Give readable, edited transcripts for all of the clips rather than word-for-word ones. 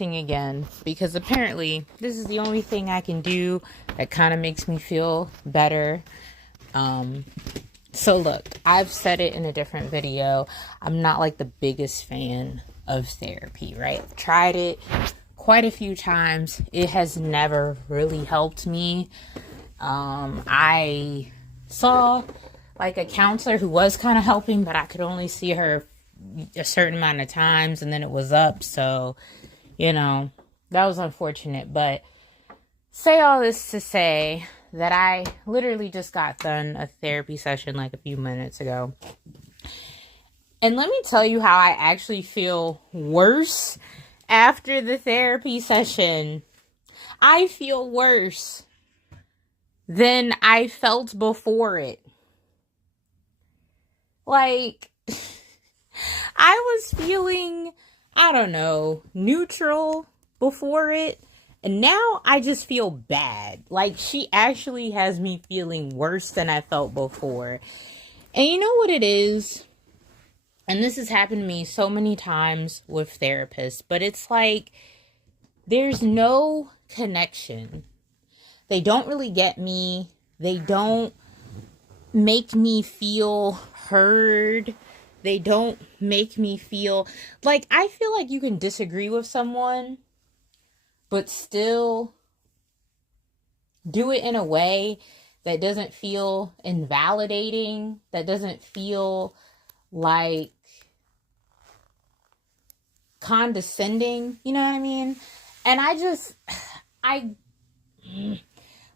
again because apparently this is the only thing I can do that kind of makes me feel better. So look, I've said it in a different video. I'm not like the biggest fan of therapy, right? I've tried it quite a few times. It has never really helped me. I saw like a counselor who was kind of helping, but I could only see her a certain amount of times and then it was up. So, that was unfortunate. But say all this to say that I literally just got done a therapy session like a few minutes ago. And let me tell you how I actually feel worse after the therapy session. I feel worse than I felt before it. Like, I was feeling, I don't know, neutral before it. And now I just feel bad. Like, she actually has me feeling worse than I felt before. And you know what it is? And this has happened to me so many times with therapists. But it's like, there's no connection. They don't really get me. They don't make me feel heard. They don't make me feel like, I feel like you can disagree with someone, but still do it in a way that doesn't feel invalidating, that doesn't feel like condescending, you know what I mean? And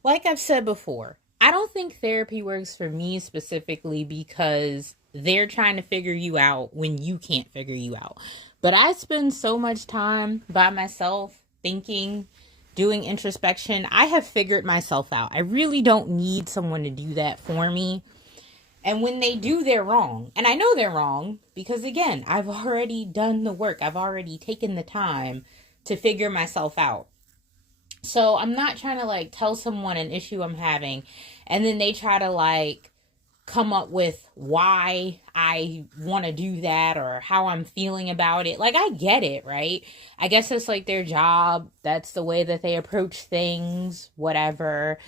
like I've said before, I don't think therapy works for me specifically because they're trying to figure you out when you can't figure you out. But I spend so much time by myself thinking, doing introspection. I have figured myself out. I really don't need someone to do that for me. And when they do, they're wrong. And I know they're wrong because, again, I've already done the work. I've already taken the time to figure myself out. So I'm not trying to like tell someone an issue I'm having and then they try to like come up with why I want to do that or how I'm feeling about it. Like, I get it, right? I guess it's like their job. That's the way that they approach things, whatever.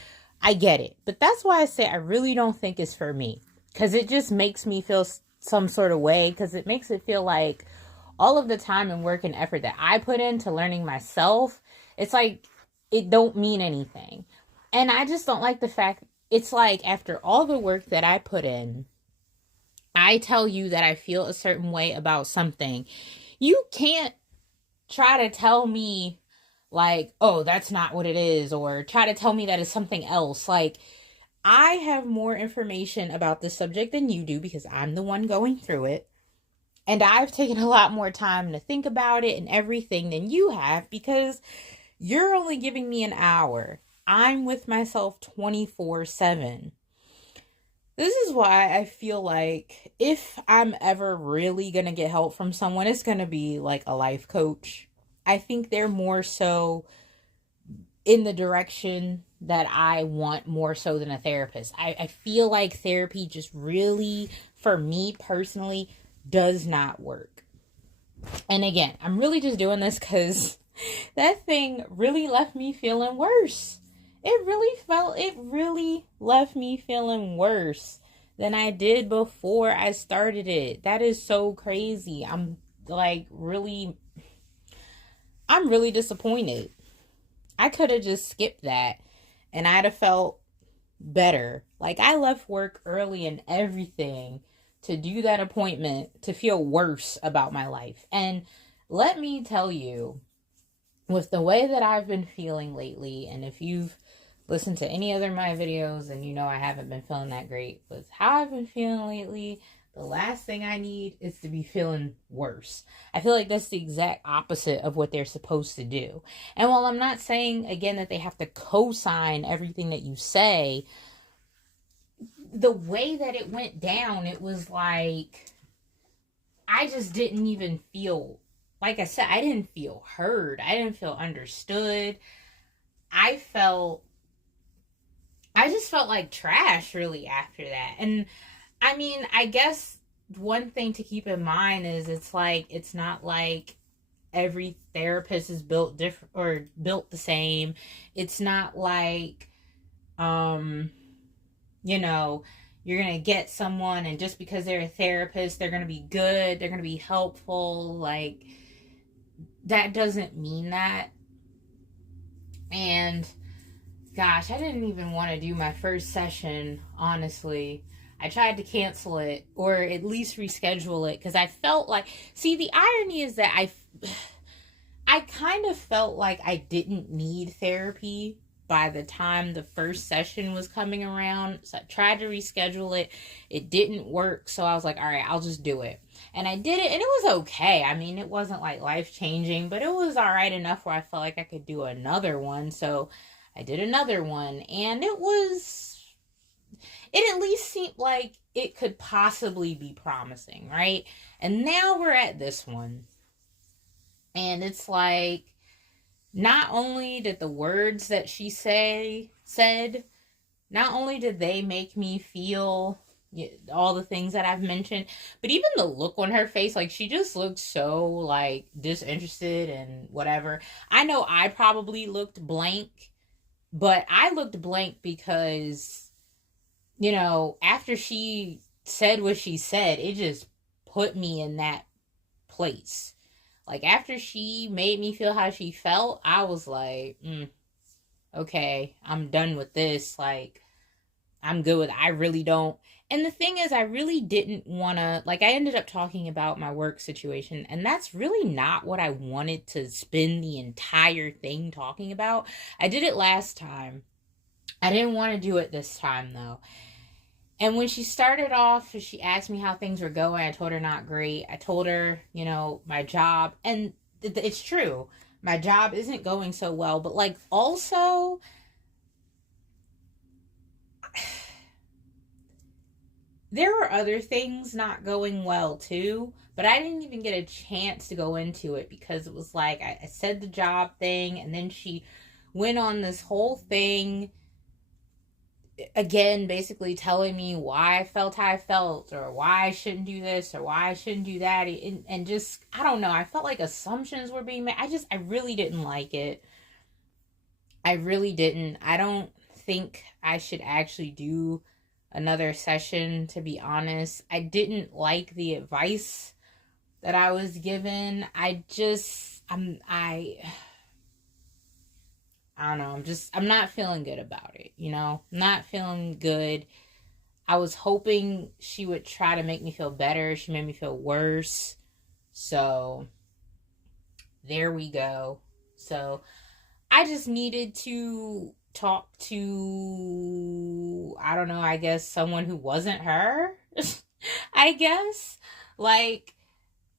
I get it. But that's why I say I really don't think it's for me. Because it just makes me feel some sort of way. Because it makes it feel like all of the time and work and effort that I put into learning myself, it's like it don't mean anything. And I just don't like the fact it's like after all the work that I put in, I tell you that I feel a certain way about something. You can't try to tell me like, oh, that's not what it is, or try to tell me that it's something else. Like, I have more information about this subject than you do because I'm the one going through it. And I've taken a lot more time to think about it and everything than you have because you're only giving me an hour. I'm with myself 24/7. This is why I feel like if I'm ever really going to get help from someone, it's going to be like a life coach. I think they're more so in the direction that I want more so than a therapist. I feel like therapy just really, for me personally, does not work. And again, I'm really just doing this because that thing really left me feeling worse. It really left me feeling worse than I did before I started it. That is so crazy. I'm really disappointed. I could have just skipped that and I'd have felt better. Like, I left work early and everything to do that appointment to feel worse about my life. And let me tell you, with the way that I've been feeling lately, and if you've listened to any other of my videos and you know I haven't been feeling that great with how I've been feeling lately, the last thing I need is to be feeling worse. I feel like that's the exact opposite of what they're supposed to do. And while I'm not saying, again, that they have to co-sign everything that you say, the way that it went down, it was like, I just didn't even feel, like I said, I didn't feel heard. I didn't feel understood. I just felt like trash really after that. And I mean, I guess one thing to keep in mind is it's like, it's not like every therapist is built different or built the same. It's not like, you know, you're going to get someone and just because they're a therapist, they're going to be good, they're going to be helpful. Like, that doesn't mean that. And gosh, I didn't even want to do my first session, honestly. I tried to cancel it or at least reschedule it because I felt like, see, the irony is that I kind of felt like I didn't need therapy by the time the first session was coming around. So I tried to reschedule it. It didn't work. So I was like, all right, I'll just do it. And I did it and it was okay. I mean, it wasn't like life changing, but it was all right enough where I felt like I could do another one. So I did another one and it at least seemed like it could possibly be promising, right? And now we're at this one. And it's like, not only did the words that she said, not only did they make me feel all the things that I've mentioned, but even the look on her face, like she just looked so like disinterested and whatever. I know I probably looked blank, but I looked blank because, you know, after she said what she said, it just put me in that place. Like, after she made me feel how she felt, I was like, okay, I'm done with this. Like, I'm good with it. I really don't. And the thing is, I really didn't want to, like, I ended up talking about my work situation, and that's really not what I wanted to spend the entire thing talking about. I did it last time. I didn't want to do it this time, though. And when she started off, she asked me how things were going. I told her not great. I told her, you know, my job. And it's true. My job isn't going so well. But, like, also, there were other things not going well, too. But I didn't even get a chance to go into it because it was like I said the job thing. And then she went on this whole thing again, basically telling me why I felt how I felt, or why I shouldn't do this, or why I shouldn't do that, and just, I don't know, I felt like assumptions were being made. I really didn't like it. I really didn't. I don't think I should actually do another session, to be honest. I didn't like the advice that I was given. I don't know, I'm not feeling good about it, you know? I'm not feeling good. I was hoping she would try to make me feel better. She made me feel worse. So, there we go. So, I just needed to talk to, I don't know, I guess someone who wasn't her. I guess. Like,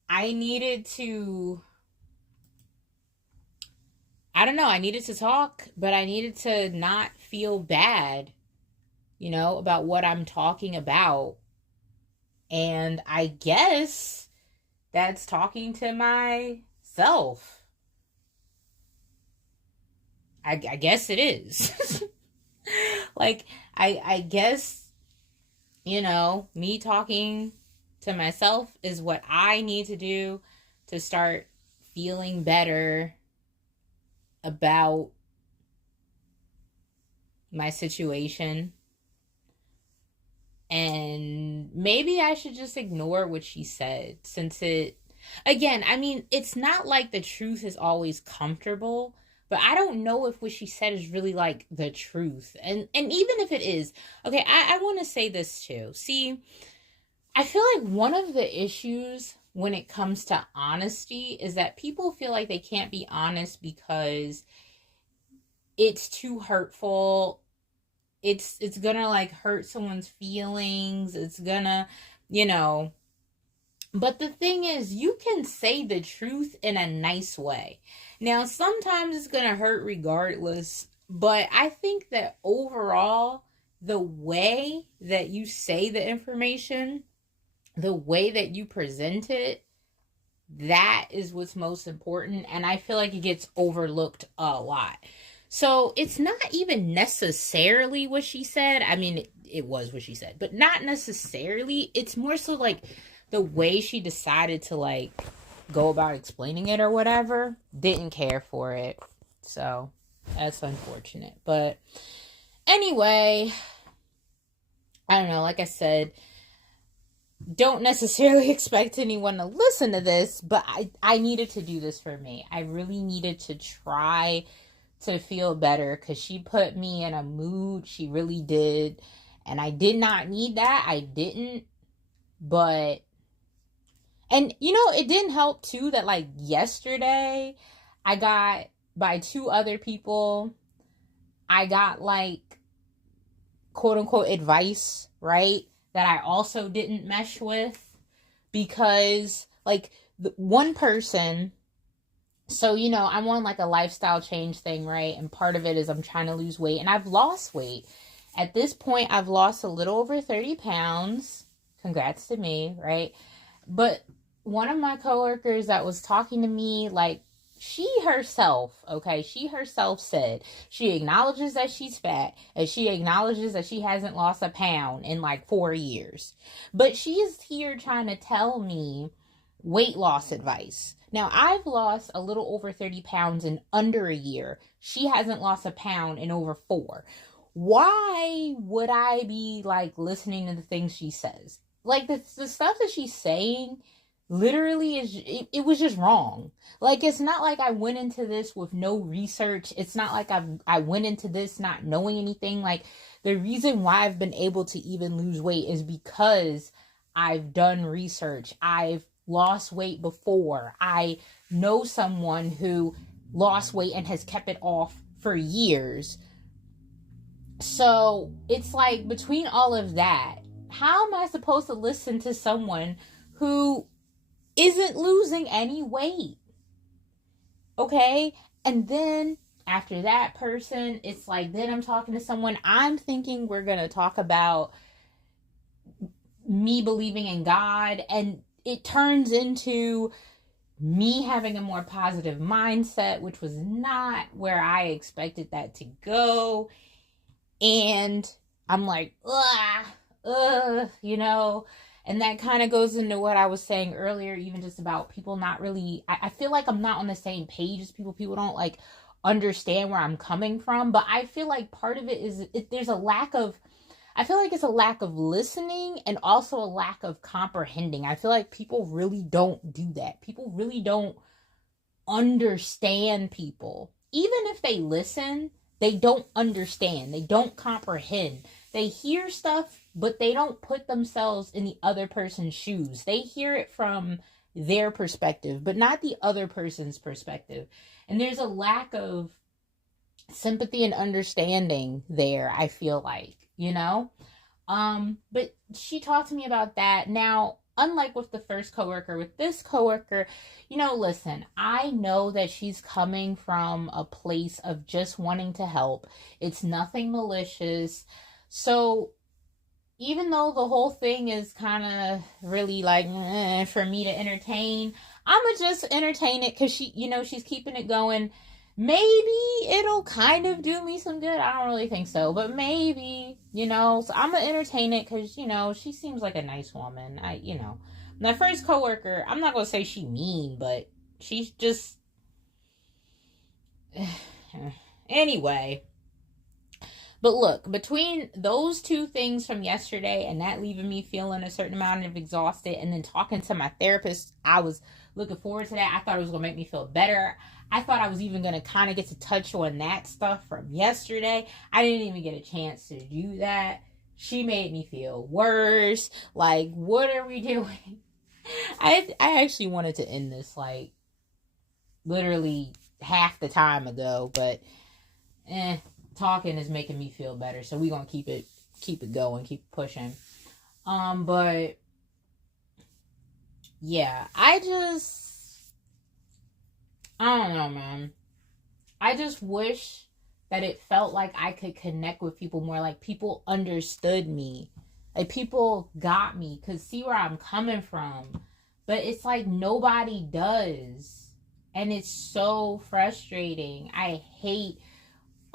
I needed to, I don't know, I needed to talk, but I needed to not feel bad, you know, about what I'm talking about. And I guess that's talking to myself. I guess it is. Like, I guess, you know, me talking to myself is what I need to do to start feeling better about my situation. And maybe I should just ignore what she said, since again, I mean, it's not like the truth is always comfortable, but I don't know if what she said is really like the truth. And even if it is, okay, I want to say this too. See, I feel like one of the issues when it comes to honesty is that people feel like they can't be honest because it's too hurtful. It's gonna like hurt someone's feelings. It's gonna, you know. But the thing is, you can say the truth in a nice way. Now, sometimes it's gonna hurt regardless, but I think that overall, the way that you say the information, the way that you present it, that is what's most important. And I feel like it gets overlooked a lot. So it's not even necessarily what she said. I mean, it was what she said, but not necessarily. It's more so like the way she decided to like go about explaining it or whatever. Didn't care for it. So that's unfortunate. But anyway, I don't know. Like I said, don't necessarily expect anyone to listen to this, but I needed to do this for me. I really needed to try to feel better because she put me in a mood. She really did. And I did not need that. I didn't. But, and you know, it didn't help too that like yesterday I got by two other people, I got like quote unquote advice, right? That I also didn't mesh with because like one person, so, you know, I'm on like a lifestyle change thing, right? And part of it is I'm trying to lose weight and I've lost weight. At this point, I've lost a little over 30 pounds. Congrats to me, right? But one of my coworkers that was talking to me, like, she herself said she acknowledges that she's fat and she acknowledges that she hasn't lost a pound in like 4 years. But she is here trying to tell me weight loss advice. Now, I've lost a little over 30 pounds in under a year. She hasn't lost a pound in over 4. Why would I be like listening to the things she says? Like the stuff that she's saying literally it was just wrong. Like, it's not like I went into this with no research. It's not like I went into this not knowing anything. Like, the reason why I've been able to even lose weight is because I've done research. I've lost weight before. I know someone who lost weight and has kept it off for years. So it's like, between all of that, how am I supposed to listen to someone who isn't losing any weight? Okay? And then after that person, it's like, then I'm talking to someone, I'm thinking we're going to talk about me believing in God, and it turns into me having a more positive mindset, which was not where I expected that to go. And I'm like, you know, and that kind of goes into what I was saying earlier, even just about people not really, I feel like I'm not on the same page as people. People don't like understand where I'm coming from, but I feel like part of it is there's a lack of, I feel like it's a lack of listening and also a lack of comprehending. I feel like people really don't do that. People really don't understand people. Even if they listen, they don't understand. They don't comprehend. They hear stuff, but they don't put themselves in the other person's shoes. They hear it from their perspective, but not the other person's perspective. And there's a lack of sympathy and understanding there, I feel like, you know? But she talked to me about that. Now, unlike with the first coworker, with this coworker, you know, listen, I know that she's coming from a place of just wanting to help. It's nothing malicious. So even though the whole thing is kind of really like for me to entertain, I'ma just entertain it because she, you know, she's keeping it going. Maybe it'll kind of do me some good. I don't really think so, but maybe, you know, so I'm gonna entertain it because, you know, she seems like a nice woman. You know, my first coworker, I'm not gonna say she mean, but she's just, anyway. But look, between those two things from yesterday and that leaving me feeling a certain amount of exhausted, and then talking to my therapist, I was looking forward to that. I thought it was going to make me feel better. I thought I was even going to kind of get to touch on that stuff from yesterday. I didn't even get a chance to do that. She made me feel worse. Like, what are we doing? I actually wanted to end this like literally half the time ago, but talking is making me feel better, so we're gonna keep it going, keep pushing. But yeah, I don't know, man. I just wish that it felt like I could connect with people more, like people understood me, like people got me, could see where I'm coming from. But it's like nobody does, and it's so frustrating. I hate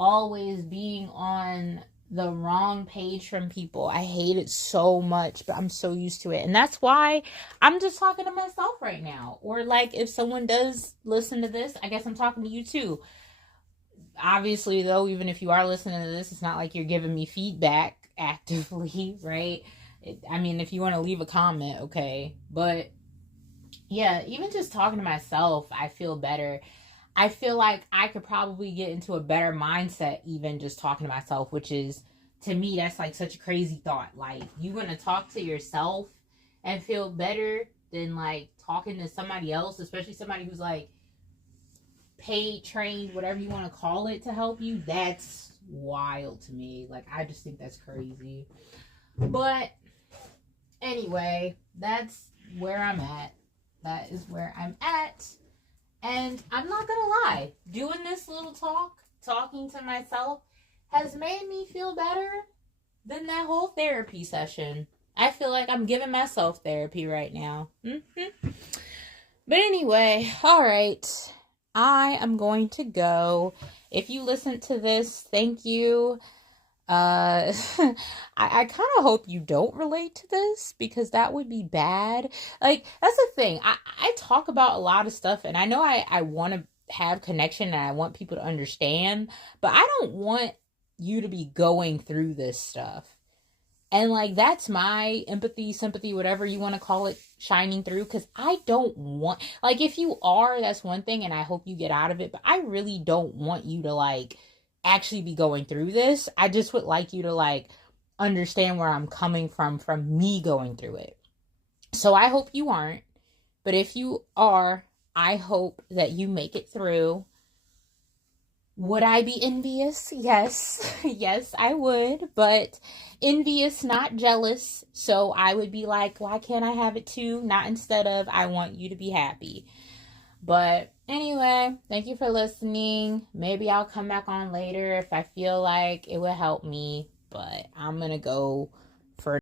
always being on the wrong page from people. I hate it so much, but I'm so used to it. And that's why I'm just talking to myself right now. Or like if someone does listen to this, I guess I'm talking to you too. Obviously though, even if you are listening to this, it's not like you're giving me feedback actively, right? I mean, if you want to leave a comment, okay. But yeah, even just talking to myself, I feel better. I feel like I could probably get into a better mindset even just talking to myself, which is, to me, that's like such a crazy thought. Like, you gonna talk to yourself and feel better than like talking to somebody else, especially somebody who's like paid, trained, whatever you want to call it, to help you. That's wild to me. Like, I just think that's crazy. But anyway, that's where I'm at. That is where I'm at. And I'm not gonna lie, doing this little talking to myself, has made me feel better than that whole therapy session. I feel like I'm giving myself therapy right now. Mm-hmm. But anyway, all right. I am going to go. If you listened to this, thank you. I kind of hope you don't relate to this, because that would be bad. Like, that's the thing. I talk about a lot of stuff, and I know I want to have connection and I want people to understand, but I don't want you to be going through this stuff. And like, that's my empathy, sympathy, whatever you want to call it, shining through. Because I don't want, like, if you are, that's one thing, and I hope you get out of it. But I really don't want you to like actually be going through this. I just would like you to like understand where I'm coming from me going through it. So I hope you aren't. But if you are, I hope that you make it through. Would I be envious? Yes. Yes, I would. But envious, not jealous. So I would be like, why can't I have it too? Not instead of, I want you to be happy. But anyway, thank you for listening. Maybe I'll come back on later if I feel like it would help me. But I'm going to go